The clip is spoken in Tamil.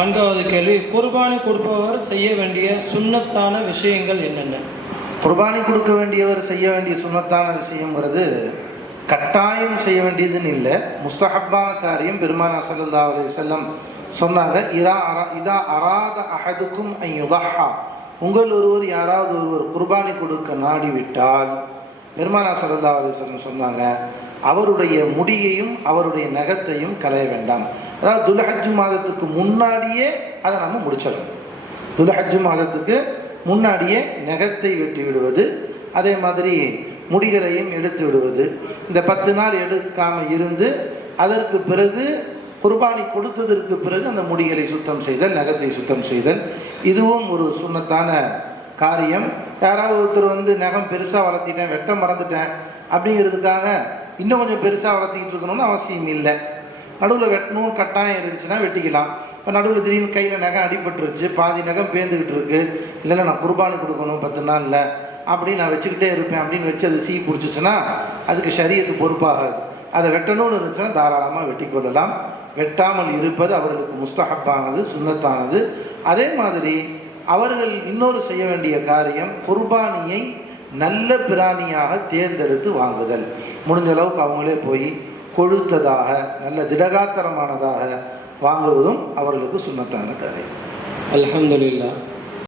நான்காவது கேள்வி குர்பானி கொடுப்பவர் செய்ய வேண்டிய சுன்னத்தான விஷயங்கள் என்னென்ன? குர்பானி கொடுக்க வேண்டியவர் செய்ய வேண்டிய சுன்னத்தான விஷயங்கிறது கட்டாயம் செய்ய வேண்டியதுன்னு இல்லை. முஸ்தஹப்பான காரியம் பெருமானா சல்லா அலி செல்லம் சொன்னாங்க இரா அரா இதா அராத அஹதுக்கும் ஐயுதஹா உங்கள் ஒருவர் யாராவது ஒருவர் குர்பானி கொடுக்க நாடிவிட்டால் பெருமானா சல்லா சொன்னாங்க. அவருடைய முடியையும் அவருடைய நகத்தையும் கலைய வேண்டாம். அதாவது துல்ஹஜ் மாதத்துக்கு முன்னாடியே அதை நம்ம முடிச்சிடணும். துல்ஹஜ் மாதத்துக்கு முன்னாடியே நகத்தை வெட்டி விடுவது அதே மாதிரி முடிகளையும் எடுத்து விடுவது. இந்த பத்து நாள் எடுக்காமல் இருந்து அதற்கு பிறகு குர்பானி கொடுத்ததற்கு பிறகு அந்த முடிகளை சுத்தம் செய்தல் நகத்தை சுத்தம் செய்தல். இதுவும் ஒரு சுண்ணத்தான காரியம். யாராவது ஒருத்தர் வந்து நகம் பெருசாக வளர்த்திட்டேன் வெட்ட மறந்துட்டேன் அப்படிங்கிறதுக்காக இன்னும் கொஞ்சம் பெருசாக வளர்த்திக்கிட்டு இருக்கணும்னு அவசியம் இல்லை. நடுவில் வெட்டணும் கட்டாயம் இருந்துச்சுன்னா வெட்டிக்கலாம். இப்போ நடுவில் திடீர்னு கையில் நகம் அடிபட்டுருச்சு பாதி நகம் பேந்துக்கிட்டு இருக்கு. இல்லைன்னா நான் குர்பானி கொடுக்கணும் பத்து நாளில் அப்படின்னு நான் வச்சுக்கிட்டே இருப்பேன் அப்படின்னு வச்சு அது சீ பிடிச்சிச்சுன்னா அதுக்கு சரியத்து பொறுப்பாகாது. அதை வெட்டணும்னு இருந்துச்சுன்னா தாராளமாக வெட்டி கொள்ளலாம். வெட்டாமல் இருப்பது அவர்களுக்கு முஸ்தஹப்பானது சுண்ணத்தானது. அதே மாதிரி அவர்கள் இன்னொரு செய்ய வேண்டிய காரியம் குர்பானியை நல்ல பிராணியாக தேர்ந்தெடுத்து வாங்குதல். முடிஞ்ச அளவுக்கு அவங்களே போய் கொழுத்ததாக நல்ல திடகாத்திரமானதாக வாங்குவதும் அவர்களுக்கு சுண்ணத்தான காரியம். அலமதுல்லா